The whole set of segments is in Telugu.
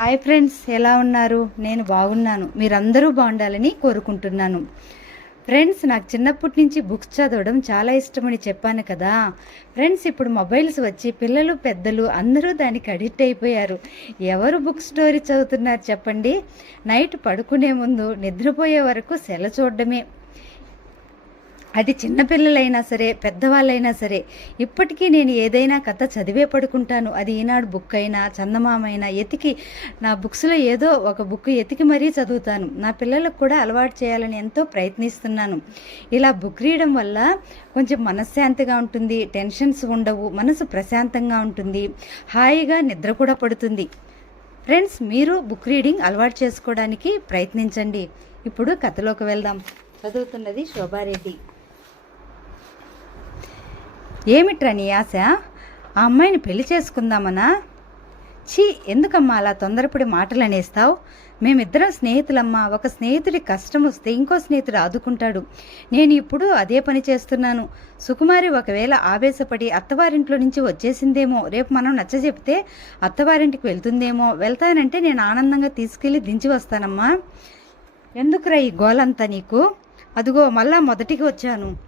హాయ్ ఫ్రెండ్స్ ఎలా ఉన్నారు? నేను బాగున్నాను. మీరందరూ బాగుండాలని కోరుకుంటున్నాను. ఫ్రెండ్స్ నాకు చిన్నప్పటి నుంచి బుక్స్ చదవడం చాలా ఇష్టమని చెప్పాను కదా. ఫ్రెండ్స్ ఇప్పుడు మొబైల్స్ వచ్చి పిల్లలు పెద్దలు అందరూ దానికి అడిక్ట్ అయిపోయారు. ఎవరు బుక్ స్టోరీ చదువుతున్నారు చెప్పండి? నైట్ పడుకునే ముందు నిద్రపోయే వరకు సెల చూడడమే. అది చిన్నపిల్లలైనా సరే పెద్దవాళ్ళైనా సరే ఇప్పటికీ నేను ఏదైనా కథ చదివే పడుకుంటాను. అది ఈనాడు బుక్ అయినా చందమామైనా ఎతికి నా బుక్స్లో ఏదో ఒక బుక్ ఎతికి మరీ చదువుతాను. నా పిల్లలకు కూడా అలవాటు చేయాలని ఎంతో ప్రయత్నిస్తున్నాను. ఇలా బుక్ రీయడం వల్ల కొంచెం మనశ్శాంతిగా ఉంటుంది టెన్షన్స్ ఉండవు మనసు ప్రశాంతంగా ఉంటుంది హాయిగా నిద్ర కూడా పడుతుంది. ఫ్రెండ్స్ మీరు బుక్ రీడింగ్ అలవాటు చేసుకోవడానికి ప్రయత్నించండి. ఇప్పుడు కథలోకి వెళ్దాం. చదువుతున్నది శోభారెడ్డి. ఏమిట్రా నీ ఆశ? ఆ అమ్మాయిని పెళ్ళి చేసుకుందామనా? ఛీ ఎందుకమ్మా అలా తొందరపడి మాటలు అనేస్తావు మేమిద్దరం స్నేహితులమ్మా. ఒక స్నేహితుడి కష్టం వస్తే ఇంకో స్నేహితుడు ఆదుకుంటాడు. నేను ఇప్పుడు అదే పని చేస్తున్నాను. సుకుమారి ఒకవేళ ఆవేశపడి అత్తవారింట్లో నుంచి వచ్చేసిందేమో రేపు మనం నచ్చ చెప్తే అత్తవారింటికి వెళ్తుందేమో వెళ్తానంటే నేను ఆనందంగా తీసుకెళ్ళి దించి వస్తానమ్మా. ఎందుకురా ఈ గోలంతా నీకు? అదిగో మళ్ళా మొదటికి వచ్చాను.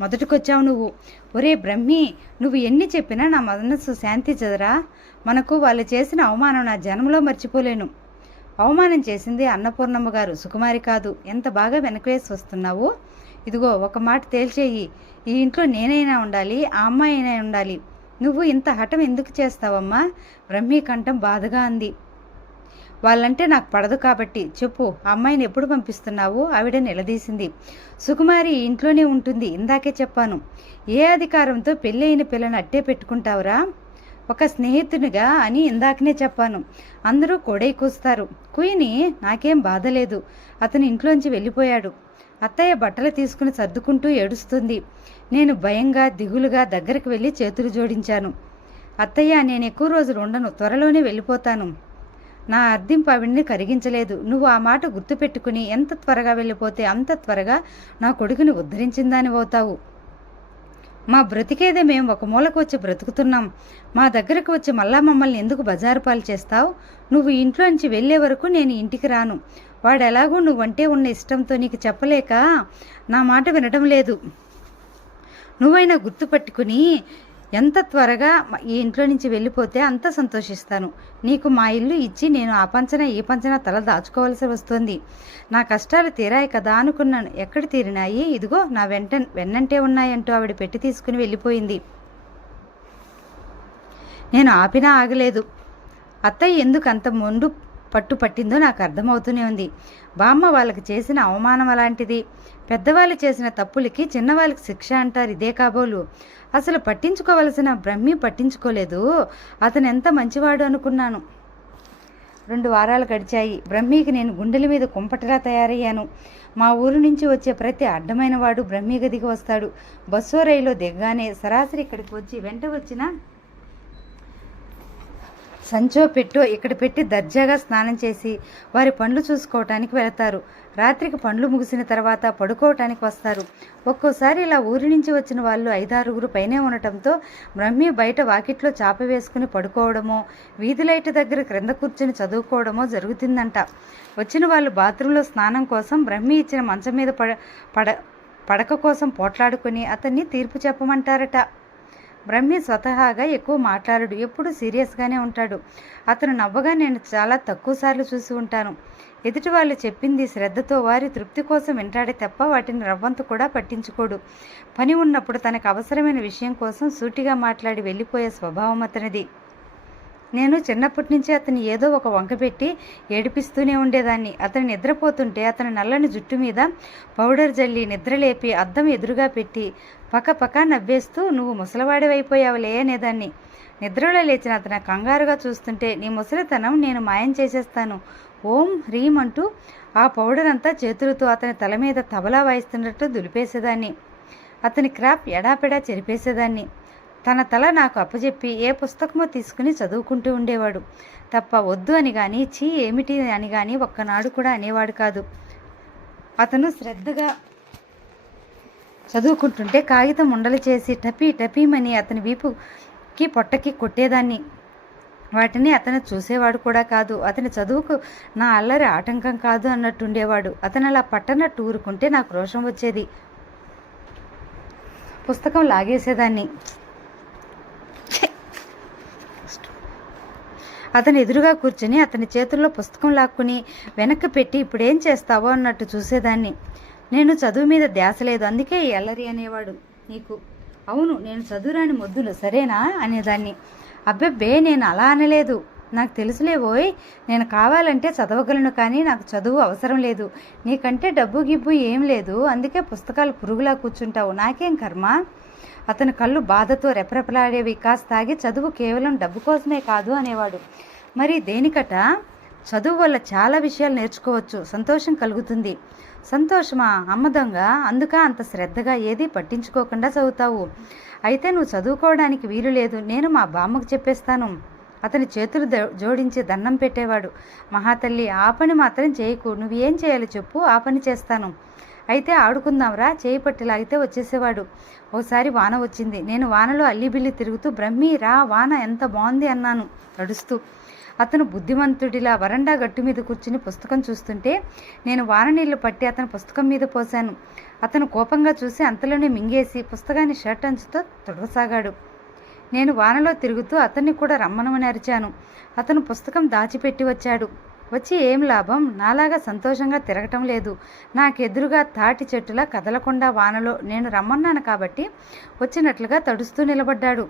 మొదటికొచ్చావు నువ్వు. ఒరే బ్రహ్మి నువ్వు ఎన్ని చెప్పినా నా మనసు శాంతి చెదరా? మనకు వాళ్ళు చేసిన అవమానం నా జన్మలో మర్చిపోలేను. అవమానం చేసింది అన్నపూర్ణమ్మ గారు. సుకుమారి కాదు. ఎంత బాగా వెనకవేసి వస్తున్నావు? ఇదిగో ఒక మాట తేల్చేయి. ఈ ఇంట్లో నేనైనా ఉండాలి ఆ అమ్మాయి అయినా ఉండాలి. నువ్వు ఇంత హఠం ఎందుకు చేస్తావమ్మా? బ్రహ్మి కంఠం బాధగా అంది. వాళ్ళంటే నాకు పడదు కాబట్టి చెప్పు అమ్మాయిని ఎప్పుడు పంపిస్తున్నావు? ఆవిడ నిలదీసింది. సుకుమారి ఇంట్లోనే ఉంటుంది ఇందాకే చెప్పాను. ఏ అధికారంతో పెళ్ళి అయిన పిల్లని అట్టే పెట్టుకుంటావురా? ఒక స్నేహితునిగా అని ఇందాకనే చెప్పాను. అందరూ కొడై కూస్తారు. కుయిని నాకేం బాధ లేదు. అతను ఇంట్లోంచి వెళ్ళిపోయాడు. అత్తయ్య బట్టలు తీసుకుని సర్దుకుంటూ ఏడుస్తుంది. నేను భయంగా దిగులుగా దగ్గరికి వెళ్ళి చేతులు జోడించాను. అత్తయ్య నేను ఎక్కువ రోజులు ఉండను త్వరలోనే వెళ్ళిపోతాను. నా అర్థింపు ఆవిడ్ని కరిగించలేదు. నువ్వు ఆ మాట గుర్తుపెట్టుకుని ఎంత త్వరగా వెళ్ళిపోతే అంత త్వరగా నా కొడుకుని ఉద్ధరించిందని అవుతావు. మా బ్రతికేదే మేము ఒక మూలకు వచ్చి బ్రతుకుతున్నాం. మా దగ్గరకు వచ్చి మళ్ళా మమ్మల్ని ఎందుకు బజారు పాలు చేస్తావు? నువ్వు ఇంట్లో నుంచి వెళ్ళే వరకు నేను ఇంటికి రాను. వాడు ఎలాగో నువ్వంటే ఉన్న ఇష్టంతో నీకు చెప్పలేక నా మాట వినడం లేదు. నువ్వైనా గుర్తుపట్టుకుని ఎంత త్వరగా ఈ ఇంట్లో నుంచి వెళ్ళిపోతే అంత సంతోషిస్తాను. నీకు మా ఇల్లు ఇచ్చి నేను ఆ పంచన ఈ పంచన తల దాచుకోవాల్సి వస్తుంది. నా కష్టాలు తీరాయి కదా అనుకున్నాను. ఎక్కడ తీరినాయి? ఇదిగో నా వెంట వెన్నంటే ఉన్నాయంటూ ఆవిడ పెట్టి తీసుకుని వెళ్ళిపోయింది. నేను ఆపినా ఆగలేదు. అత్తయ్య ఎందుకు అంత మొండు పట్టు పట్టిందో నాకు అర్థమవుతూనే ఉంది. బామ్మ వాళ్ళకి చేసిన అవమానం అలాంటిది. పెద్దవాళ్ళు చేసిన తప్పులకి చిన్నవాళ్ళకి శిక్ష అంటారు ఇదే కాబోలు. అసలు పట్టించుకోవలసిన బ్రహ్మి పట్టించుకోలేదు. అతను ఎంత మంచివాడు అనుకున్నాను. రెండు వారాలు గడిచాయి. బ్రహ్మికి నేను గుండెల మీద కుంపటిలా తయారయ్యాను. మా ఊరు నుంచి వచ్చే ప్రతి అడ్డమైన వాడు బ్రహ్మి గదికి వస్తాడు. బస్సు రైలు దిగగానే సరాసరి ఇక్కడికి వచ్చి వెంట వచ్చిన సంచో పెట్టో ఇక్కడ పెట్టి దర్జాగా స్నానం చేసి వారి పండ్లు చూసుకోవటానికి వెళతారు. రాత్రికి పండ్లు ముగిసిన తర్వాత పడుకోవటానికి వస్తారు. ఒక్కోసారి ఇలా ఊరి నుంచి వచ్చిన వాళ్ళు ఐదారుగురు పైనే ఉండటంతో బ్రహ్మి బయట వాకిట్లో చాప వేసుకుని పడుకోవడమో వీధి లైట్ దగ్గర క్రింద కూర్చుని చదువుకోవడమో జరుగుతుందంట. వచ్చిన వాళ్ళు బాత్రూంలో స్నానం కోసం బ్రహ్మి ఇచ్చిన మంచం మీద పడ పడ పడక కోసం పోట్లాడుకుని అతన్ని తీర్పు చెప్పమంటారట. బ్రహ్మి స్వతహాగా ఎక్కువ మాట్లాడడు ఎప్పుడు సీరియస్గానే ఉంటాడు. అతను నవ్వగా నేను చాలా తక్కువ సార్లు చూసి ఉంటాను. ఎదుటి వాళ్ళు చెప్పింది శ్రద్ధతో వారి తృప్తి కోసం వింటాడే తప్ప వాటిని రవ్వంత కూడా పట్టించుకోడు. పని ఉన్నప్పుడు తనకు అవసరమైన విషయం కోసం సూటిగా మాట్లాడి వెళ్ళిపోయే స్వభావం అతనిది. నేను చిన్నప్పటి నుంచి అతని ఏదో ఒక వంక పెట్టి ఏడిపిస్తూనే ఉండేదాన్ని. అతను నిద్రపోతుంటే అతని నల్లని జుట్టు మీద పౌడర్ జల్లి నిద్రలేపి అద్దం ఎదురుగా పెట్టి పక్క పక్క నవ్వేస్తూ నువ్వు ముసలవాడివైపోయావులే అనేదాన్ని. నిద్రలో లేచిన అతను కంగారుగా చూస్తుంటే నీ ముసలితనం నేను మాయం చేసేస్తాను. ఓం హ్రీం అంటూ ఆ పౌడర్ అంతా చేతులతో అతని తల మీద తబలా వాయిస్తున్నట్టు దులిపేసేదాన్ని. అతని క్రాప్ ఎడాపెడా చెరిపేసేదాన్ని. తన తల నాకు అప్పజెప్పి ఏ పుస్తకమో తీసుకుని చదువుకుంటూ ఉండేవాడు. తప్ప వద్దు అని కానీ చీ ఏమిటి అని కానీ ఒక్కనాడు కూడా అనేవాడు కాదు. అతను శ్రద్ధగా చదువుకుంటుంటే కాగితం ఉండలు చేసి టపీ టపీమని అతని వీపుకి పొట్టకి కొట్టేదాన్ని. వాటిని అతను చూసేవాడు కూడా కాదు. అతని చదువుకు నా అల్లరి ఆటంకం కాదు అన్నట్టు ఉండేవాడు అతను అలా పట్టనట్టు ఊరుకుంటే నాకు రోషం వచ్చేది. పుస్తకం లాగేసేదాన్ని. అతను ఎదురుగా కూర్చుని అతని చేతుల్లో పుస్తకం లాక్కుని వెనక్కి పెట్టి ఇప్పుడేం చేస్తావో అన్నట్టు చూసేదాన్ని. నేను చదువు మీద ధ్యాస లేదు అందుకే ఎల్లరి అనేవాడు నీకు. అవును నేను చదువురాని మొద్దులు సరేనా అనేదాన్ని. అబ్బెబ్బే నేను అలా అనలేదు. నాకు తెలుసులేవోయ్ నేను కావాలంటే చదవగలను కానీ నాకు చదువు అవసరం లేదు. నీకంటే డబ్బు గిబ్బు ఏం లేదు. అందుకే పుస్తకాలు పురుగులా కూర్చుంటావు. నాకేం కర్మ? అతని కళ్ళు బాధతో రెపరెపలాడేవి. కాస్త తాగి చదువు కేవలం డబ్బు కోసమే కాదు అనేవాడు. మరి దేనికట? చదువు వల్ల చాలా విషయాలు నేర్చుకోవచ్చు. సంతోషం కలుగుతుంది. సంతోషమా? అమ్మదంగా అందుక అంత శ్రద్ధగా ఏది పట్టించుకోకుండా చదువుతావు. అయితే నువ్వు చదువుకోవడానికి వీలు లేదు. నేను మా బామ్మకు చెప్పేస్తాను. అతని చేతులు జోడించి దండం పెట్టేవాడు. మహాతల్లి ఆ పని మాత్రం చేయకు. నువ్వేం చేయాలి చెప్పు ఆ పని చేస్తాను. అయితే ఆడుకుందాంరా చేయి పట్టి లాగితే వచ్చేసేవాడు. ఓసారి వాన వచ్చింది. నేను వానలో అల్లిబిల్లి తిరుగుతూ బ్రహ్మి రా వాన ఎంత బాగుంది అన్నాను నడుస్తూ. అతను బుద్ధిమంతుడిలా వరండా గట్టు మీద కూర్చుని పుస్తకం చూస్తుంటే నేను వాన నీళ్ళు పట్టి అతను పుస్తకం మీద పోశాను. అతను కోపంగా చూసి అంతలోనే మింగేసి పుస్తకాన్ని షర్ట్ అంచుతో తొడవసాగాడు. నేను వానలో తిరుగుతూ అతన్ని కూడా రమ్మనమని అరిచాను. అతను పుస్తకం దాచిపెట్టి వచ్చాడు. వచ్చి ఏం లాభం? నాలాగా సంతోషంగా తిరగటం లేదు. నాకెదురుగా తాటి చెట్టులా కదలకుండా వానలో నేను రమ్మన్నాను కాబట్టి వచ్చినట్లుగా తడుస్తూ నిలబడ్డాడు.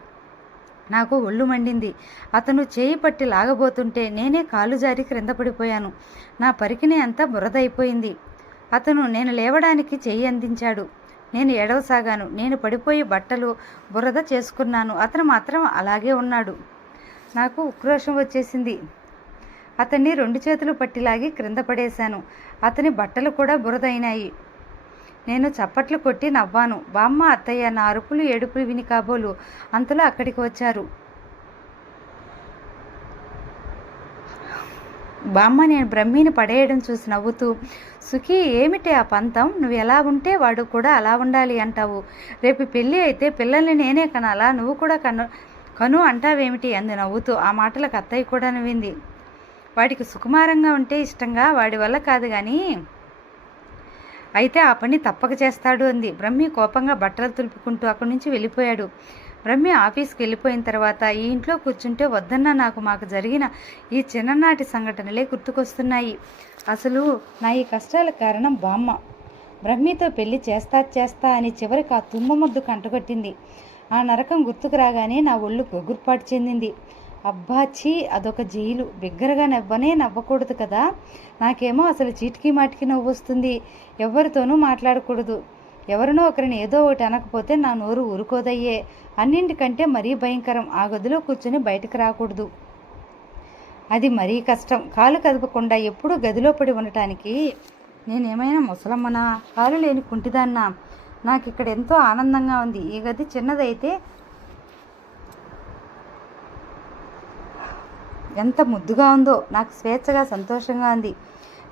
నాకు ఒళ్ళు మండింది. అతను చేయి పట్టి లాగబోతుంటే నేనే కాలు జారి క్రింద పడిపోయాను. నా పరికినే అంతా బురదైపోయింది. అతను నేను లేవడానికి చెయ్యి అందించాడు. నేను ఎడవసాగాను నేను పడిపోయి బట్టలు బురద చేసుకున్నాను. అతను మాత్రం అలాగే ఉన్నాడు. నాకు ఉక్రోషం వచ్చేసింది. అతన్ని రెండు చేతులు పట్టిలాగి క్రింద పడేశాను. అతని బట్టలు కూడా బురదైనాయి. నేను చప్పట్లు కొట్టి నవ్వాను. బామ్మ అత్తయ్య నా అరుపులు ఏడుపులు విని కాబోలు. అంతలో అక్కడికి వచ్చారు. బామ్మ నేను బ్రహ్మిని పడేయడం చూసి నవ్వుతూ సుఖీ ఏమిటి ఆ పంతం? నువ్వు ఎలా ఉంటే వాడు కూడా అలా ఉండాలి అంటావు. రేపు పెళ్ళి అయితే పిల్లల్ని నేనే కనాలా? నువ్వు కూడా కను కను అంటావేమిటి? అంది నవ్వుతూ. ఆ మాటలకు అత్తయ్య కూడా నవ్వింది. వాడికి సుకుమారంగా ఉంటే ఇష్టంగా వాడి వల్ల కాదు కానీ అయితే ఆ పని తప్పక చేస్తాడు అంది. బ్రహ్మి కోపంగా బట్టలు తులుపుకుంటూ అక్కడి నుంచి వెళ్ళిపోయాడు. బ్రహ్మి ఆఫీస్కి వెళ్ళిపోయిన తర్వాత ఈ ఇంట్లో కూర్చుంటే వద్దన్న నాకు మాకు జరిగిన ఈ చిన్ననాటి సంఘటనలే గుర్తుకొస్తున్నాయి. అసలు నా ఈ కష్టాల కారణం బామ్మ. బ్రహ్మితో పెళ్ళి చేస్తా చేస్తా అని చివరికి ఆ తుమ్మ ముద్దు కంటగొట్టింది. ఆ నరకం గుర్తుకు రాగానే నా ఒళ్ళు గొగ్గుర్పాటు చెందింది. అబ్బా అదొక జైలు. బిగ్గరగా నవ్వనే నవ్వకూడదు కదా. నాకేమో అసలు చీటికి మాటికి నవ్వు వస్తుంది ఎవరితోనూ మాట్లాడకూడదు. ఎవరినో ఒకరిని ఏదో ఒకటి అనకపోతే నా నోరు ఊరుకోదయ్యే. అన్నింటికంటే మరీ భయంకరం. ఆ గదిలో కూర్చొని బయటకు రాకూడదు. అది మరీ కష్టం. కాలు కదపకుండా ఎప్పుడూ గదిలో పడి ఉండటానికి నేనేమైనా ముసలమ్మనా? కాలు లేని కుంటిదాన్నా? నాకు ఇక్కడ ఎంతో ఆనందంగా ఉంది. ఈ గది చిన్నదైతే ఎంత ముద్దుగా ఉందో. నాకు స్వేచ్ఛగా సంతోషంగా ఉంది.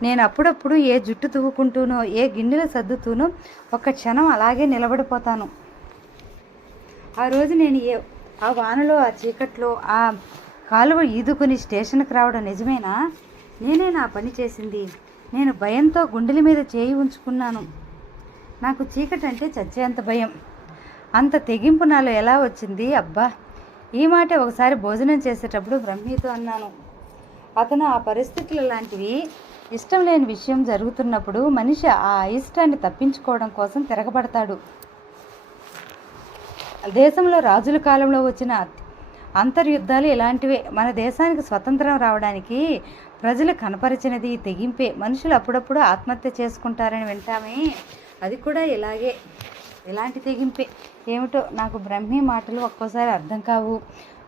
నేను అప్పుడప్పుడు ఏ జుట్టు తువ్వుకుంటూనో ఏ గిన్నెలు సర్దుతూనో ఒక్క క్షణం అలాగే నిలబడిపోతాను. ఆ రోజు నేను ఏ ఆ వానలో ఆ చీకట్లో ఆ కాలువ ఈదుకుని స్టేషన్కి రావడం నిజమేనా? నేనే నా పని చేసింది. నేను భయంతో గుండెల మీద చేయి ఉంచుకున్నాను. నాకు చీకటి అంటే చచ్చేంత భయం. అంత తెగింపు నాలో ఎలా వచ్చింది? అబ్బా! ఈ మాట ఒకసారి భోజనం చేసేటప్పుడు బ్రహ్మితో అన్నాను. అతను ఆ పరిస్థితులు లాంటివి ఇష్టం లేని విషయం జరుగుతున్నప్పుడు మనిషి ఆ అయిష్టాన్ని తప్పించుకోవడం కోసం తిరగబడతాడు. దేశంలో రాజుల కాలంలో వచ్చిన అంతర్యుద్ధాలు ఇలాంటివే. మన దేశానికి స్వతంత్రం రావడానికి ప్రజలు కనపరిచినది తెగింపే. మనుషులు అప్పుడప్పుడు ఆత్మహత్య చేసుకుంటారని వింటామే. అది కూడా ఇలాగే. ఇలాంటి తెగింపే. ఏమిటో నాకు బ్రహ్మీ మాటలు ఒక్కోసారి అర్థం కావు.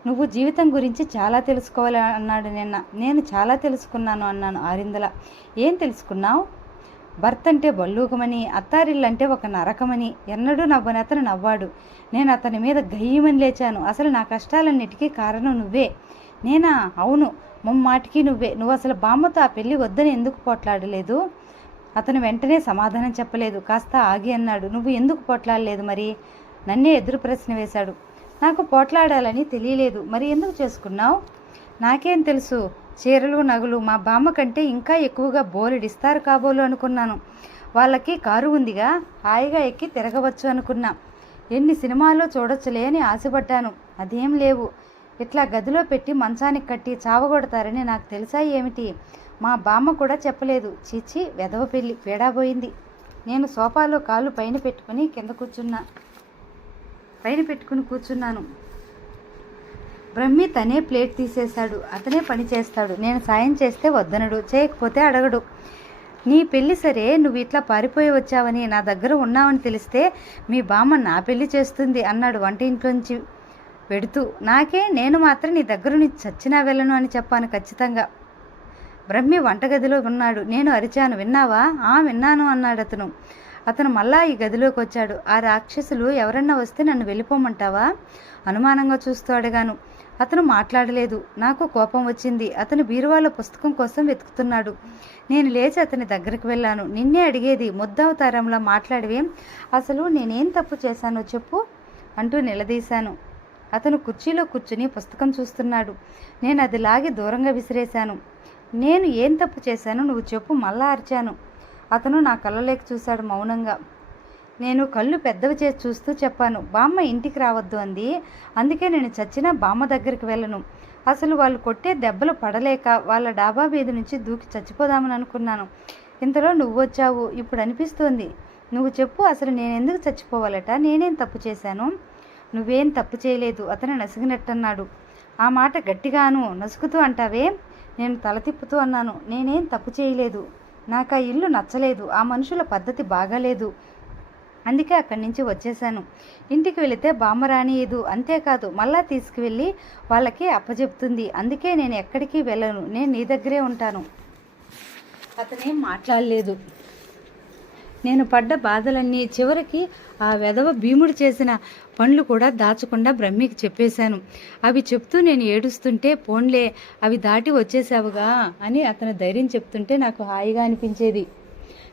నువ్వు జీవితం గురించి చాలా తెలుసుకోవాలి అన్నాడు నిన్న. నేను చాలా తెలుసుకున్నాను అన్నాను ఆరిందల. ఏం తెలుసుకున్నావు? భర్త అంటే బల్లూకమని అత్తారిల్లంటే ఒక నరకమని. ఎన్నడూ నవ్వని అతను నవ్వాడు. నేను అతని మీద గయ్యమని లేచాను. అసలు నా కష్టాలన్నిటికీ కారణం నువ్వే. నేనా? అవును. ముమ్మాటికి నువ్వే. నువ్వు అసలు బామ్మతో ఆ పెళ్ళి వద్దని ఎందుకు పోట్లాడలేదు? అతను వెంటనే సమాధానం చెప్పలేదు. కాస్త ఆగి అన్నాడు. నువ్వు ఎందుకు పోట్లాడలేదు మరి? నన్నే ఎదురు ప్రశ్న వేశాడు. నాకు పోట్లాడాలని తెలియలేదు. మరి ఎందుకు చేసుకున్నావు? నాకేం తెలుసు. చీరలు నగలు మా బామ్మ కంటే ఇంకా ఎక్కువగా బోలెడిస్తారు కాబోలు అనుకున్నాను. వాళ్ళకి కారు ఉందిగా. హాయిగా ఎక్కి తిరగవచ్చు అనుకున్నా. ఎన్ని సినిమాల్లో చూడొచ్చులే అని ఆశపడ్డాను. అదేం లేవు. ఇట్లా గదిలో పెట్టి మంచానికి కట్టి చావగొడతారని నాకు తెలిసా ఏమిటి? మా బామ్మ కూడా చెప్పలేదు. చీచి వెదవ పెళ్ళి పేడాబోయింది నేను సోఫాలో కాళ్ళు పైన పెట్టుకుని కింద కూర్చున్నా. పైన పెట్టుకుని కూర్చున్నాను. బ్రహ్మి తనే ప్లేట్ తీసేశాడు. అతనే పని చేస్తాడు. నేను సాయం చేస్తే వద్దనడు. చేయకపోతే అడగడు. నీ పెళ్ళి సరే నువ్వు ఇట్లా పారిపోయి వచ్చావని నా దగ్గర ఉన్నావని తెలిస్తే మీ బామ్మ నా పెళ్ళి చేస్తుంది అన్నాడు వంట ఇంట్లోంచి. పెడుతూ నాకే నేను మాత్రం నీ దగ్గర నుంచి చచ్చినా వెళ్ళను అని చెప్పాను ఖచ్చితంగా. బ్రహ్మి వంటగదిలో ఉన్నాడు. నేను అరిచాను. విన్నావా? ఆ విన్నాను అన్నాడు అతను. అతను మళ్ళా ఈ గదిలోకి వచ్చాడు. ఆ రాక్షసులు ఎవరన్నా వస్తే నన్ను వెళ్ళిపోమంటావా? అనుమానంగా చూస్తూ అడిగాను. అతను మాట్లాడలేదు. నాకు కోపం వచ్చింది. అతను బీరువాలో పుస్తకం కోసం వెతుకుతున్నాడు. నేను లేచి అతని దగ్గరికి వెళ్ళాను. నిన్నే అడిగేది ముద్దావతారంలా మాట్లాడివే. అసలు నేనేం తప్పు చేశానో చెప్పు అంటూ నిలదీశాను. అతను కుర్చీలో కూర్చుని పుస్తకం చూస్తున్నాడు. నేను అది లాగి దూరంగా విసిరేశాను. నేను ఏం తప్పు చేశాను నువ్వు చెప్పు మళ్ళా అరిచాను. అతను నా కళ్ళలోకి చూశాడు మౌనంగా. నేను కళ్ళు పెద్దవి చేసి చూస్తూ చెప్పాను బామ్మ ఇంటికి రావద్దు అంది. అందుకే నేను చచ్చిన బామ్మ దగ్గరికి వెళ్ళను. అసలు వాళ్ళు కొట్టే దెబ్బలు పడలేక వాళ్ళ డాబా మీద నుంచి దూకి చచ్చిపోదామని అనుకున్నాను. ఇంతలో నువ్వు వచ్చావు ఇప్పుడు అనిపిస్తోంది. నువ్వు చెప్పు అసలు నేను ఎందుకు చచ్చిపోవాలట? నేనేం తప్పు చేశాను? నువ్వేం తప్పు చేయలేదు అతను నసిగినట్టన్నాడు. ఆ మాట గట్టిగాను నసుకుతూ అంటావే? నేను తల తిప్పుతూ అన్నాను నేనేం తప్పు చేయలేదు. నాకు ఆ ఇల్లు నచ్చలేదు. ఆ మనుషుల పద్ధతి బాగాలేదు. అందుకే అక్కడి నుంచి వచ్చేసాను ఇంటికి వెళితే బామ్మ రానియదు అంతేకాదు మళ్ళా తీసుకువెళ్ళి వాళ్ళకి అప్పచెప్తుంది అందుకే నేను ఎక్కడికి వెళ్ళను. నేను నీ దగ్గరే ఉంటాను. అతనేం మాట్లాడలేదు. నేను పడ్డ బాధలన్నీ చివరికి ఆ వెధవ భీముడు చేసిన పనులు కూడా దాచకుండా బ్రహ్మికి చెప్పేశాను. అవి చెప్తూ నేను ఏడుస్తుంటే పోన్లే అవి దాటి వచ్చేసావుగా అని అతను ధైర్యం చెప్తుంటే నాకు హాయిగా అనిపించేది.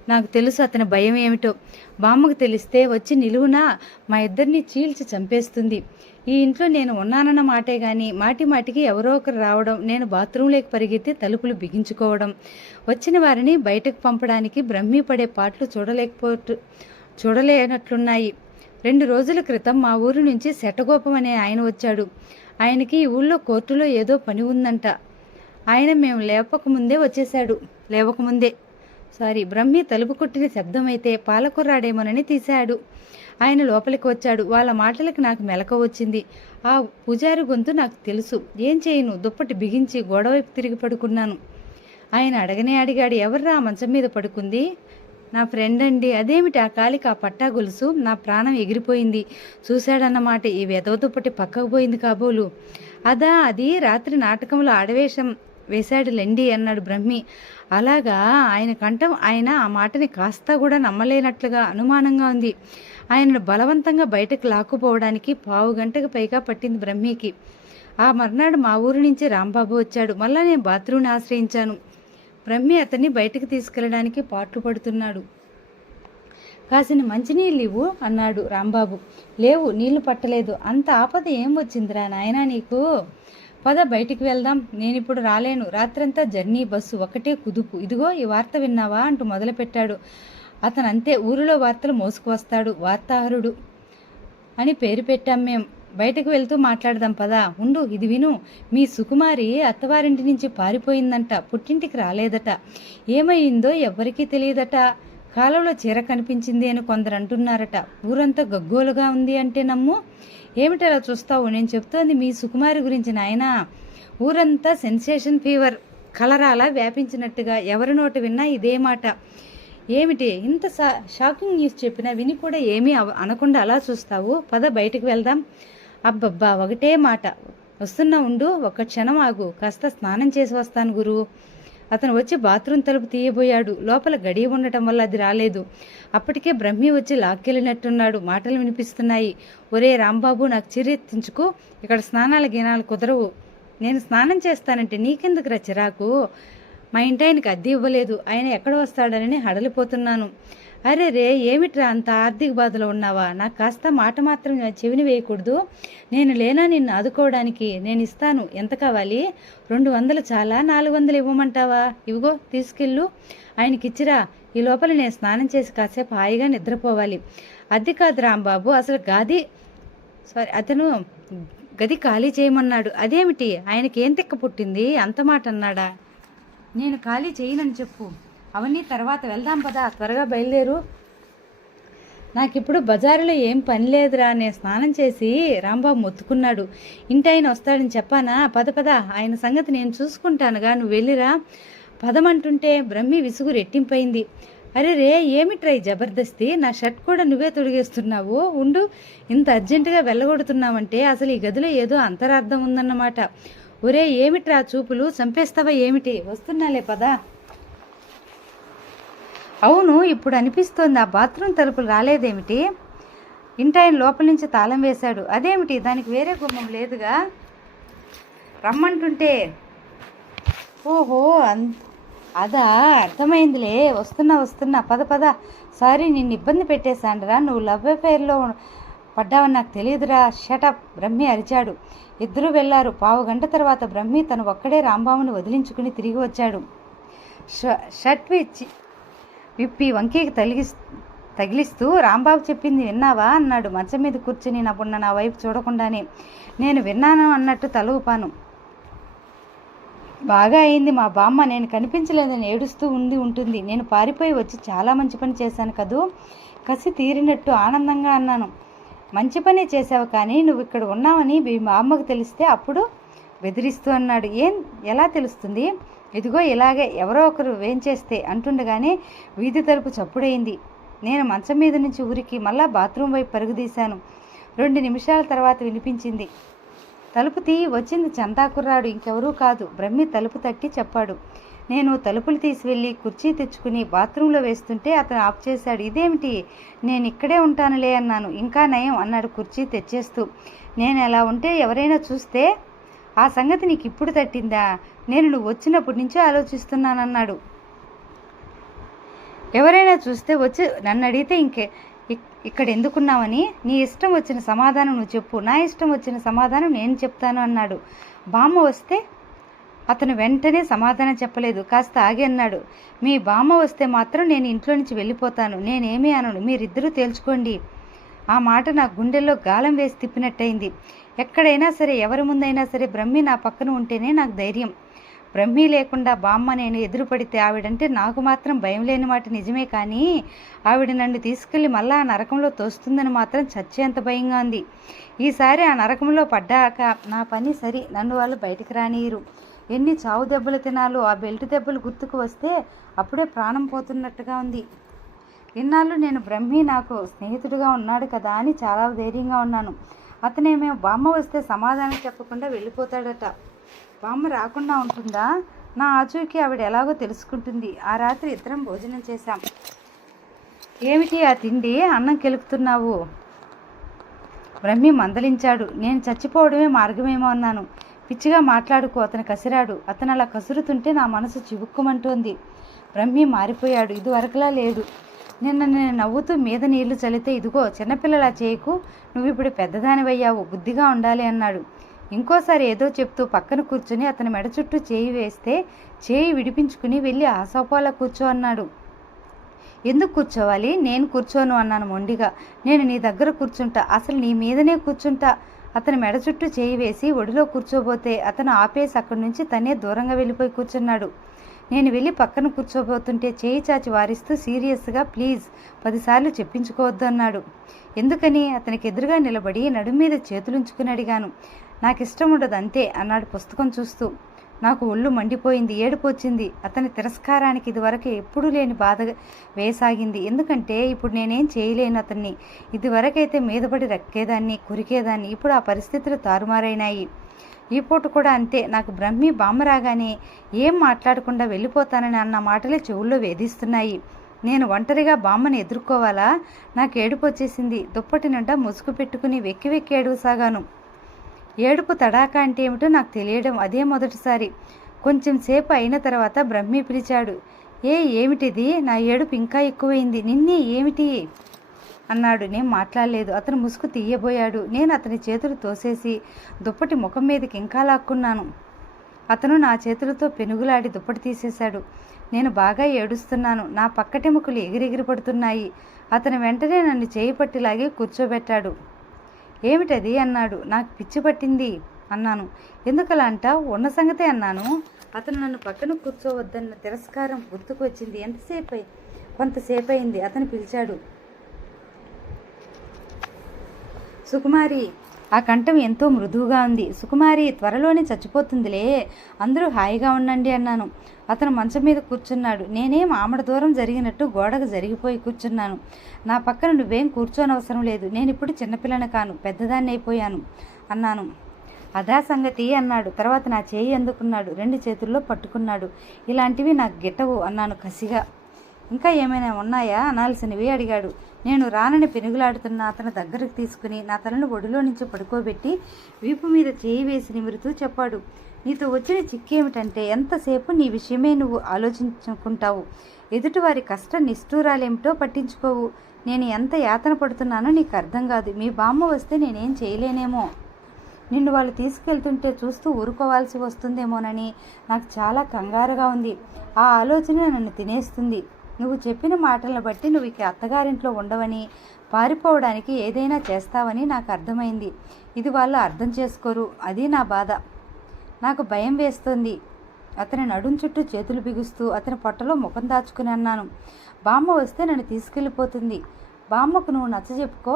నాకు తెలుసు అతని భయం ఏమిటో. బామ్మకు తెలిస్తే వచ్చి నిలువునా మా ఇద్దరిని చీల్చి చంపేస్తుంది. ఈ ఇంట్లో నేను ఉన్నానన్న మాటే కానీ మాటి మాటికి ఎవరో ఒకరు రావడం నేను బాత్రూంలోకి పరిగెత్తి తలుపులు బిగించుకోవడం వచ్చిన వారిని బయటకు పంపడానికి బ్రహ్మి పడే పాటలు చూడలేకపో చూడలేనట్లున్నాయి. రెండు రోజుల క్రితం మా ఊరు నుంచి శటగోపం అనే ఆయన వచ్చాడు. ఆయనకి ఈ ఊళ్ళో కోర్టులో ఏదో పని ఉందంట. ఆయన మేము లేపకముందే వచ్చేశాడు. లేవకముందే సారీ బ్రహ్మి తలుపు కొట్టిన శబ్దమైతే పాలకుర్రాడేమోనని తీశాడు. ఆయన లోపలికి వచ్చాడు. వాళ్ళ మాటలకు నాకు మెలక వచ్చింది. ఆ పూజారి గొంతు నాకు తెలుసు. ఏం చేయను? దుప్పటి బిగించి గోడవైపు తిరిగి పడుకున్నాను. ఆయన అడగనే అడిగాడు. ఎవర్రా మంచం మీద పడుకుంది? నా ఫ్రెండ్ అండి. అదేమిటి? ఆ కాలికి ఆ పట్టా గొలుసు? నా ప్రాణం ఎగిరిపోయింది. చూశాడన్నమాట. ఈ వెదవ దుప్పటి పక్కకు పోయింది కాబోలు. అదా అది రాత్రి నాటకంలో ఆడవేషం వేశాడు లెండి అన్నాడు బ్రహ్మి. అలాగా ఆయన కంఠం ఆయన ఆ మాటని కాస్త కూడా నమ్మలేనట్లుగా అనుమానంగా ఉంది. ఆయనను బలవంతంగా బయటకు లాక్కుపోవడానికి పావు గంటకు పైగా పట్టింది బ్రహ్మికి. ఆ మర్నాడు మా ఊరు నుంచి రాంబాబు వచ్చాడు. మళ్ళా నేను బాత్రూమ్ని ఆశ్రయించాను. బ్రహ్మి అతన్ని బయటకు తీసుకెళ్ళడానికి పాట్లు పడుతున్నాడు. కాసిన మంచినీళ్ళు ఇవ్వు అన్నాడు రాంబాబు. లేవు నీళ్ళు పట్టలేదు. అంత ఆపద ఏం వచ్చిందిరా నాయనా నీకు? పద బయటికి వెళ్దాం. నేనిప్పుడు రాలేను. రాత్రంతా జర్నీ బస్సు ఒకటే కుదుపు. ఇదిగో ఈ వార్త విన్నావా? అంటూ మొదలుపెట్టాడు. అతను అంతే ఊరిలో వార్తలు మోసుకువస్తాడు. వార్తాహరుడు అని పేరు పెట్టాం మేం. బయటకు వెళ్తూ మాట్లాడదాం పదా. ఉండు ఇది విను. మీ సుకుమారి అత్తవారింటి నుంచి పారిపోయిందంట. పుట్టింటికి రాలేదట. ఏమైందో ఎవ్వరికీ తెలియదట. కాలంలో చీర కనిపించింది అని కొందరు అంటున్నారట. ఊరంతా గగ్గోలుగా ఉంది అంటే నమ్ము. ఏమిటలా చూస్తావు? నేను చెప్తోంది మీ సుకుమారి గురించి నాయనా. ఊరంతా సెన్సేషన్ ఫీవర్. కలరాల వ్యాపించినట్టుగా. ఎవరి నోట విన్నా ఇదే మాట. ఏమిటి? ఇంత షాకింగ్ న్యూస్ చెప్పినా విని కూడా ఏమీ అవ- అనకుండా అలా చూస్తావు? పద బయటికి వెళ్దాం. అబ్బబ్బా ఒకటే మాట. వస్తున్నా ఉండు ఒక్క క్షణం ఆగు. కాస్త స్నానం చేసి వస్తాను గురు. అతను వచ్చి బాత్రూమ్ తలుపు తీయబోయాడు. లోపల గడియ ఉండటం వల్ల అది రాలేదు. అప్పటికే బ్రహ్మి వచ్చి లాక్కెళ్ళినట్టున్నాడు. మాటలు వినిపిస్తున్నాయి. ఒరే రాంబాబు నాకు చిరెత్తించుకో ఇక్కడ స్నానాల గినాలు కుదరవు. నేను స్నానం చేస్తానంటే నీకెందుకు చిరాకు? మా ఇంటి ఆయనకి అద్దె ఇవ్వలేదు. ఆయన ఎక్కడ వస్తాడని హడలిపోతున్నాను. అరే రే ఏమిట్రా అంత ఆర్థిక బాధలో ఉన్నావా? నాకు కాస్త మాట మాత్రం చెవిని వేయకూడదు. నేను లేనా నిన్ను ఆదుకోవడానికి? నేను ఇస్తాను. ఎంత కావాలి? రెండు వందలు చాలా? నాలుగు వందలు ఇవ్వమంటావా? ఇవిగో తీసుకెళ్ళు. ఆయనకి ఇచ్చిరా. ఈ లోపల నేను స్నానం చేసి కాసేపు హాయిగా నిద్రపోవాలి. అది కాదు రాంబాబు అసలు గాది సారీ అతను గది ఖాళీ చేయమన్నాడు. అదేమిటి? ఆయనకి ఏం తిక్క పుట్టింది? అంత మాట అన్నాడా? నేను ఖాళీ చేయనని చెప్పు. అవన్నీ తర్వాత వెళ్దాం పదా. త్వరగా బయలుదేరు. నాకు ఇప్పుడు బజారులో ఏం పని లేదురా నేను స్నానం చేసి రాంబాబు మొత్తుకున్నాడు. ఇంటి ఆయన వస్తాడని చెప్పానా? పద పద. ఆయన సంగతి నేను చూసుకుంటానుగా. నువ్వు వెళ్ళిరా. పదమంటుంటే బ్రహ్మి విసుగు రెట్టింపైంది. అరే రే ఏమిట్రా ఈ జబర్దస్తి? నా షర్ట్ కూడా నువ్వే తొడిగేస్తున్నావు. ఉండు. ఇంత అర్జెంటుగా వెళ్ళగొడుతున్నావంటే అసలు ఈ గదిలో ఏదో అంతరార్థం ఉందన్నమాట. ఒరే ఏమిట్రా చూపులు? చంపేస్తావా ఏమిటి? వస్తున్నాలే పదా. అవును ఇప్పుడు అనిపిస్తోంది ఆ బాత్రూమ్ తలుపులు రాలేదేమిటి? ఇంటాయన లోపల నుంచి తాళం వేశాడు. అదేమిటి? దానికి వేరే గుమ్మం లేదుగా? రమ్మంటుంటే ఓహో అన్ అదా అర్థమైందిలే. వస్తున్నా వస్తున్నా. పద పద. సారీ నిన్ను ఇబ్బంది పెట్టేశాండరా నువ్వు లవ్ అఫైర్లో పడ్డావని నాకు తెలియదురా. షటప్ బ్రహ్మి అరిచాడు. ఇద్దరూ వెళ్ళారు. పావు గంట తర్వాత బ్రహ్మి తను ఒక్కడే రాంబాబుని వదిలించుకుని తిరిగి వచ్చాడు. ష- షర్ట్ విచ్చి విప్పి వంకీకి తగిలి తగిలిస్తూ రాంబాబు చెప్పింది విన్నావా? అన్నాడు. మంచం మీద కూర్చుని నాపున్న నా వైపు చూడకుండానే. నేను విన్నాను అన్నట్టు తల ఊపాను బాగా అయింది మా బామ్మ. నేను కనిపించలేదని ఏడుస్తూ ఉండి ఉంటుంది. నేను పారిపోయి వచ్చి చాలా మంచి పని చేశాను కదూ? కసి తీరినట్టు ఆనందంగా అన్నాను. మంచి పని చేసావు కానీ నువ్వు ఇక్కడ ఉన్నావని మీ అమ్మకు తెలిస్తే అప్పుడు బెదిరిస్తూ అన్నాడు. ఏం? ఎలా తెలుస్తుంది? ఇదిగో ఇలాగే ఎవరో ఒకరు వేంచేస్తే అంటుండగానే వీధి తలుపు చప్పుడైంది. నేను మంచం మీద నుంచి ఊరికి మళ్ళా బాత్రూమ్ వైపు పరుగుదీశాను. రెండు నిమిషాల తర్వాత వినిపించింది. తలుపు తీ వచ్చింది చందా కుర్రాడు ఇంకెవరూ కాదు. బ్రహ్మి తలుపు తట్టి చెప్పాడు. నేను తలుపులు తీసి వెళ్ళి కుర్చీ తెచ్చుకుని బాత్రూంలో వేస్తుంటే అతను ఆఫ్ చేశాడు. ఇదేమిటి? నేను ఇక్కడే ఉంటానులే అన్నాను. ఇంకా నయం అన్నాడు కుర్చీ తెచ్చేస్తూ. నేను ఎలా ఉంటే ఎవరైనా చూస్తే ఆ సంగతి నీకు ఇప్పుడు తట్టిందా? నేను నువ్వు వచ్చినప్పటి నుంచే ఆలోచిస్తున్నానన్నాడు. ఎవరైనా చూస్తే వచ్చి నన్ను అడిగితే ఇంకే ఇక్కడ ఎందుకున్నావని? నీ ఇష్టం వచ్చిన సమాధానం నువ్వు చెప్పు. నా ఇష్టం వచ్చిన సమాధానం నేను చెప్తాను అన్నాడు. బామ్మ వస్తే అతను వెంటనే సమాధానం చెప్పలేదు. కాస్త ఆగి అన్నాడు. మీ బామ్మ వస్తే మాత్రం నేను ఇంట్లో నుంచి వెళ్ళిపోతాను. నేనేమీ అనను. మీరిద్దరూ తేల్చుకోండి. ఆ మాట నా గుండెల్లో గాలం వేసి తిప్పినట్టయింది. ఎక్కడైనా సరే ఎవరి ముందైనా సరే బ్రహ్మి నా పక్కన ఉంటేనే నాకు ధైర్యం. బ్రహ్మి లేకుండా బామ్మ నేను ఎదురుపడితే ఆవిడంటే నాకు మాత్రం భయం లేని మాట నిజమే కానీ ఆవిడ నన్ను తీసుకెళ్ళి మళ్ళా ఆ నరకంలో తోస్తుందని మాత్రం చచ్చేంత భయంగా ఉంది. ఈసారి ఆ నరకంలో పడ్డాక నా పని సరి. నన్ను వాళ్ళు బయటికి రానియరు ఎన్ని చావు దెబ్బలు తినాలో ఆ బెల్ట్ దెబ్బలు గుర్తుకు వస్తే అప్పుడే ప్రాణం పోతున్నట్టుగా ఉంది. ఇన్నాళ్ళు నేను బ్రహ్మి నాకు స్నేహితుడిగా ఉన్నాడు కదా అని చాలా ధైర్యంగా ఉన్నాను. అతనేమో బామ్మ వస్తే సమాధానం చెప్పకుండా వెళ్ళిపోతాడట. బామ్మ రాకుండా ఉంటుందా? నా ఆచూకీ ఆవిడ ఎలాగో తెలుసుకుంటుంది. ఆ రాత్రి ఇద్దరం భోజనం చేశాం. ఏమిటి ఆ తిండి? అన్నం కెలుపుతున్నావు బ్రహ్మి మందలించాడు. నేను చచ్చిపోవడమే మార్గమేమో అన్నాను. పిచ్చిగా మాట్లాడుకో అతను కసిరాడు. అతను అలా కసురుతుంటే నా మనసు చివుక్కుమంటోంది. బ్రహ్మి మారిపోయాడు. ఇదివరకులా లేడు. నిన్న నేను నవ్వుతూ మీద నీళ్ళు చల్లితే ఇదిగో చిన్నపిల్లలా చేయకు. నువ్వు ఇప్పుడు పెద్దదానివయ్యావు. బుద్ధిగా ఉండాలి అన్నాడు. ఇంకోసారి ఏదో చెప్తూ పక్కన కూర్చుని అతని మెడ చుట్టూ చేయి వేస్తే చేయి విడిపించుకుని వెళ్ళి ఆ సోఫాలో కూర్చో అన్నాడు. ఎందుకు కూర్చోవాలి? నేను కూర్చోను అన్నాను మొండిగా. నేను నీ దగ్గర కూర్చుంటా. అసలు నీ మీదనే కూర్చుంటా. అతని మెడ చుట్టూ చేయి వేసి ఒడిలో కూర్చోబోతే అతను ఆపేసి అక్కడి నుంచి తనే దూరంగా వెళ్ళిపోయి కూర్చున్నాడు. నేను వెళ్ళి పక్కన కూర్చోబోతుంటే చేయి చాచి వారిస్తూ సీరియస్గా ప్లీజ్ పదిసార్లు చెప్పించుకోవద్దు అన్నాడు. ఎందుకని? అతనికి ఎదురుగా నిలబడి నడుం మీద చేతులుంచుకుని అడిగాను. నాకు ఇష్టం ఉండదు అంతే అన్నాడు పుస్తకం చూస్తూ. నాకు ఒళ్ళు మండిపోయింది ఏడుపు వచ్చింది అతని తిరస్కారానికి ఇదివరకు ఎప్పుడూ లేని బాధ వేసాగింది. ఎందుకంటే ఇప్పుడు నేనేం చేయలేను అతన్ని. ఇదివరకైతే మీదపడి రక్కేదాన్ని కురికేదాన్ని ఇప్పుడు ఆ పరిస్థితులు తారుమారైనాయి. ఈ పూట కూడా అంతే. నాకు బ్రహ్మి బామ్మ రాగానే ఏం మాట్లాడకుండా వెళ్ళిపోతానని అన్న మాటలే చెవుల్లో వేధిస్తున్నాయి. నేను ఒంటరిగా బామ్మని ఎదుర్కోవాలా? నాకు ఏడుపు వచ్చేసింది దుప్పటి నిండా ముసుగు పెట్టుకుని వెక్కి వెక్కి ఏడువసాగాను. ఏడుపు తడాక అంటే ఏమిటో నాకు తెలియడం అదే మొదటిసారి. కొంచెం సేపు అయిన తర్వాత బ్రహ్మి పిలిచాడు ఏ ఏమిటిది? నా ఏడుపు ఇంకా ఎక్కువైంది. నిన్నే ఏమిటి? అన్నాడు. నేను మాట్లాడలేదు. అతను ముసుగు తీయబోయాడు. నేను అతని చేతులు తోసేసి దుప్పటి ముఖం మీదకి ఇంకా లాక్కున్నాను. అతను నా చేతులతో పెనుగులాడి దుప్పటి తీసేశాడు. నేను బాగా ఏడుస్తున్నాను. నా పక్కటెముకలు ఎగిరెగిరి పడుతున్నాయి. అతను వెంటనే నన్ను చేయి పట్టిలాగే కూర్చోబెట్టాడు. ఏమిటది అన్నాడు. నాకు పిచ్చి పట్టింది అన్నాను. ఎందుకలా అంట ఉన్న సంగతే అన్నాను. అతను నన్ను పక్కన కూర్చోవద్దన్న తిరస్కారం గుర్తుకు వచ్చింది. ఎంతసేపు? అయి కొంతసేపు అయింది అతను పిలిచాడు. సుకుమారి ఆ కంఠం ఎంతో మృదువుగా ఉంది. సుకుమారి త్వరలోనే చచ్చిపోతుందిలే. అందరూ హాయిగా ఉండండి అన్నాను. అతను మంచం మీద కూర్చున్నాడు. నేనేం ఆమడ దూరం జరిగినట్టు గోడకు జరిగిపోయి కూర్చున్నాను. నా పక్కన నువ్వేం కూర్చోనవసరం లేదు. నేను ఇప్పుడు చిన్నపిల్లని కాను పెద్దదాన్ని అయిపోయాను అన్నాను. అదా సంగతి అన్నాడు. తర్వాత నా చేయి అందుకున్నాడు. రెండు చేతుల్లో పట్టుకున్నాడు. ఇలాంటివి నాకు గిట్టవు అన్నాను కసిగా. ఇంకా ఏమైనా ఉన్నాయా? అనాల్సినవి అడిగాడు. నేను రానని పెనుగులాడుతున్న అతని దగ్గరకు తీసుకుని నా తలను ఒడిలో నుంచి పడుకోబెట్టి వీపు మీద చేయి వేసి నిమురుతూ చెప్పాడు నీతో వచ్చిన చిక్కేమిటంటే ఎంతసేపు నీ విషయమే నువ్వు ఆలోచించుకుంటావు? ఎదుటివారి కష్ట నిష్ఠూరాలేమిటో పట్టించుకోవు. నేను ఎంత యాతన పడుతున్నానో నీకు అర్థం కాదు. మీ బామ్మ వస్తే నేనేం చేయలేనేమో. నిన్ను వాళ్ళు తీసుకెళ్తుంటే చూస్తూ ఊరుకోవాల్సి వస్తుందేమోనని నాకు చాలా కంగారుగా ఉంది. ఆ ఆలోచన నన్ను తినేస్తుంది. నువ్వు చెప్పిన మాటలను బట్టి నువ్వు ఇక అత్తగారింట్లో ఉండవని పారిపోవడానికి ఏదైనా చేస్తావని నాకు అర్థమైంది. ఇది వాళ్ళు అర్థం చేసుకోరు. అది నా బాధ. నాకు భయం వేస్తుంది. అతని నడుం చుట్టూ చేతులు బిగుస్తూ అతని పొట్టలో ముఖం దాచుకుని అన్నాను. బామ్మ వస్తే నన్ను తీసుకెళ్ళిపోతుంది. బామ్మకు నువ్వు నచ్చ చెప్పుకో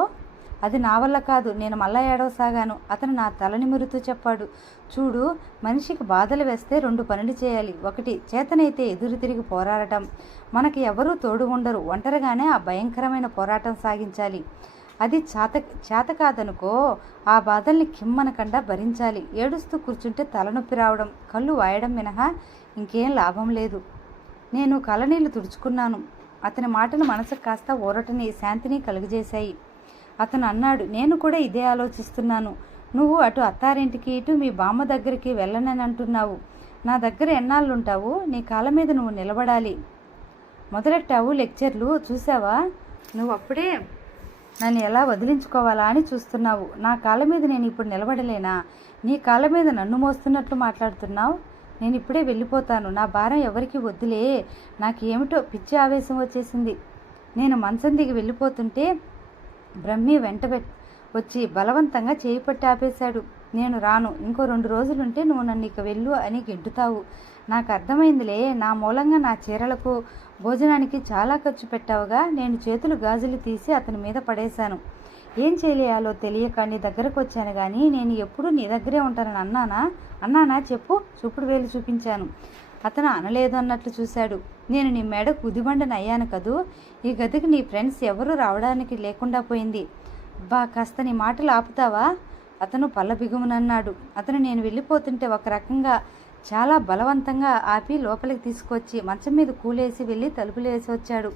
అది నా వల్ల కాదు నేను మళ్ళా ఏడవసాగాను అతను నా తలని మురుతూ చెప్పాడు. చూడు మనిషికి బాధలు వేస్తే రెండు పనులు చేయాలి. ఒకటి చేతనైతే ఎదురు తిరిగి పోరాడటం. మనకి ఎవరూ తోడు ఉండరు. ఒంటరిగానే ఆ భయంకరమైన పోరాటం సాగించాలి. అది చేత చేత కాదనుకో ఆ బాధల్ని కిమ్మనకుండా భరించాలి. ఏడుస్తూ కూర్చుంటే తలనొప్పి రావడం కళ్ళు వాయడం మినహా ఇంకేం లాభం లేదు. నేను కలనీళ్ళు తుడుచుకున్నాను. అతని మాటలు మనసుకు కాస్త ఊరటని శాంతిని కలుగజేశాయి. అతను అన్నాడు నేను కూడా ఇదే ఆలోచిస్తున్నాను. నువ్వు అటు అత్తారింటికి ఇటు మీ బామ్మ దగ్గరికి వెళ్ళనని అంటున్నావు. నా దగ్గర ఎన్నాళ్ళుంటావు? నీ కాళ్ళ మీద నువ్వు నిలబడాలి. మొదలెట్టావు లెక్చర్లు చూసావా? నువ్వు అప్పుడే నన్ను ఎలా వదిలించుకోవాలా అని చూస్తున్నావు. నా కాళ్ళ మీద నేను ఇప్పుడు నిలబడలేనా? నీ కాళ్ళ మీద నన్ను మోస్తున్నట్లు మాట్లాడుతున్నావు? నేను ఇప్పుడే వెళ్ళిపోతాను. నా భారం ఎవరికి వద్దులే. నాకు ఏమిటో పిచ్చి ఆవేశం వచ్చేసింది. నేను మంచం దిగి వెళ్ళిపోతుంటే బ్రహ్మి వెంట వచ్చి బలవంతంగా చేయి పట్టి ఆపేశాడు. నేను రాను ఇంకో రెండు రోజులుంటే నువ్వు నన్ను ఇక వెళ్ళు అని గెడ్డుతావు. నాకు అర్థమైందిలే నా మూలంగా నా చీరలకు భోజనానికి చాలా ఖర్చు పెట్టావుగా నేను చేతులు గాజులు తీసి అతని మీద పడేశాను. ఏం చేయలేయాలో తెలియక నీ దగ్గరకు వచ్చాను కానీ నేను ఎప్పుడు నీ దగ్గరే ఉంటానని అన్నానా? అన్నానా? చెప్పు చూపుడు వేలు చూపించాను. అతను అనలేదు అన్నట్లు చూశాడు. నేను నీ మెడ కుదిబండని అయ్యాను కదూ? ఈ గదికి నీ ఫ్రెండ్స్ ఎవరు రావడానికి లేకుండా పోయింది. బా కాస్త నీ మాటలు ఆపుతావా? అతను పల్లబిగుమనన్నాడు. అతను నేను వెళ్ళిపోతుంటే ఒక రకంగా చాలా బలవంతంగా ఆపి లోపలికి తీసుకొచ్చి మంచం మీద కూలేసి వెళ్ళి తలుపులు వేసి వచ్చాడు.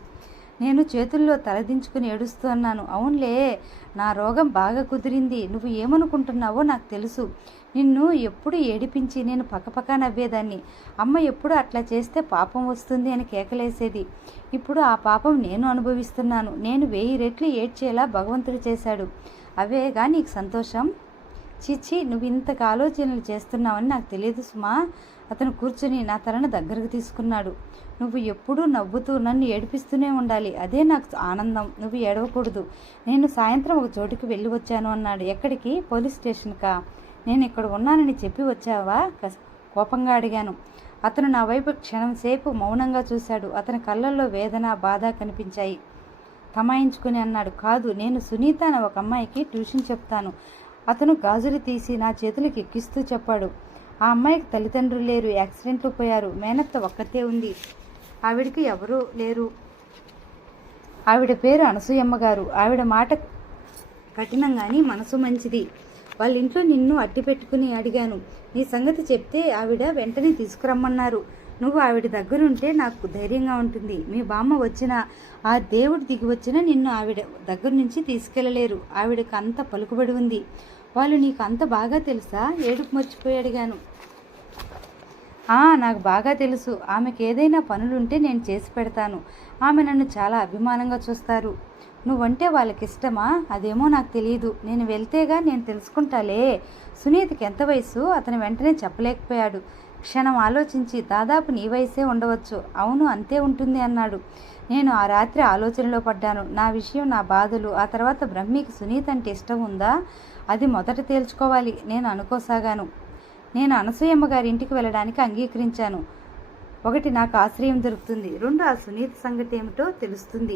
నేను చేతుల్లో తలదించుకుని ఏడుస్తూ అన్నాను. అవునులే నా రోగం బాగా కుదిరింది. నువ్వు ఏమనుకుంటున్నావో నాకు తెలుసు. నిన్ను ఎప్పుడు ఏడిపించి నేను పక్కపక్క నవ్వేదాన్ని. అమ్మ ఎప్పుడు అట్లా చేస్తే పాపం వస్తుంది అని కేకలేసేది. ఇప్పుడు ఆ పాపం నేను అనుభవిస్తున్నాను. నేను వెయ్యి రెట్లు ఏడ్చేలా భగవంతుడు చేశాడు. అవేగా నీకు సంతోషం? చిచ్చి నువ్వు ఇంతకు ఆలోచనలు చేస్తున్నావని నాకు తెలియదు సుమా. అతను కూర్చుని నా తలను దగ్గరకు తీసుకున్నాడు. నువ్వు ఎప్పుడూ నవ్వుతూ నన్ను ఏడిపిస్తూనే ఉండాలి. అదే నాకు ఆనందం. నువ్వు ఏడవకూడదు. నేను సాయంత్రం ఒక చోటుకి వెళ్ళి వచ్చాను అన్నాడు. ఎక్కడికి? పోలీస్ స్టేషన్కా? నేను ఇక్కడ ఉన్నానని చెప్పి వచ్చావా? కోపంగా అడిగాను. అతను నా వైపు క్షణం సేపు మౌనంగా చూశాడు. అతని కళ్ళల్లో వేదన బాధ కనిపించాయి. తమాయించుకుని అన్నాడు. కాదు నేను సునీత అనే ఒక అమ్మాయికి ట్యూషన్ చెప్తాను. అతను గాజులు తీసి నా చేతులకు ఎక్కిస్తూ చెప్పాడు. ఆ అమ్మాయికి తల్లిదండ్రులు లేరు యాక్సిడెంట్లో పోయారు. మేనత్త ఒక్కతే ఉంది. ఆవిడకి ఎవరూ లేరు. ఆవిడ పేరు అనసూయమ్మ గారు. ఆవిడ మాట కఠినంగాని మనసు మంచిది. వాళ్ళ ఇంట్లో నిన్ను అట్టి పెట్టుకుని అడిగాను. నీ సంగతి చెప్తే ఆవిడ వెంటనే తీసుకురమ్మన్నారు. నువ్వు ఆవిడ దగ్గరుంటే నాకు ధైర్యంగా ఉంటుంది. మీ బామ్మ వచ్చిన ఆ దేవుడు దిగి వచ్చినా నిన్ను ఆవిడ దగ్గర నుంచి తీసుకెళ్ళలేరు ఆవిడకి అంత పలుకుబడి ఉంది. వాళ్ళు నీకు అంత బాగా తెలుసా? ఏడుపు మర్చిపోయి అడిగాను. నాకు బాగా తెలుసు. ఆమెకి ఏదైనా పనులుంటే నేను చేసి పెడతాను. ఆమె నన్ను చాలా అభిమానంగా చూస్తారు. నువ్వంటే వాళ్ళకి ఇష్టమా అదేమో నాకు తెలియదు నేను వెళ్తేగా నేను తెలుసుకుంటాలే. సునీతకి ఎంత వయసు? అతను వెంటనే చెప్పలేకపోయాడు. క్షణం ఆలోచించి దాదాపు నీ వయసే ఉండవచ్చు. అవును అంతే ఉంటుంది అన్నాడు. నేను ఆ రాత్రి ఆలోచనలో పడ్డాను. నా విషయం నా బాధలు ఆ తర్వాత బ్రహ్మికి సునీత అంటే ఇష్టం ఉందా? అది మొదట తేల్చుకోవాలి. నేను అనుకోసాగాను. నేను అనసూయమ్మ గారి ఇంటికి వెళ్ళడానికి అంగీకరించాను. ఒకటి నాకు ఆశ్రయం దొరుకుతుంది. రెండు ఆ సునీత సంగతి ఏమిటో తెలుస్తుంది.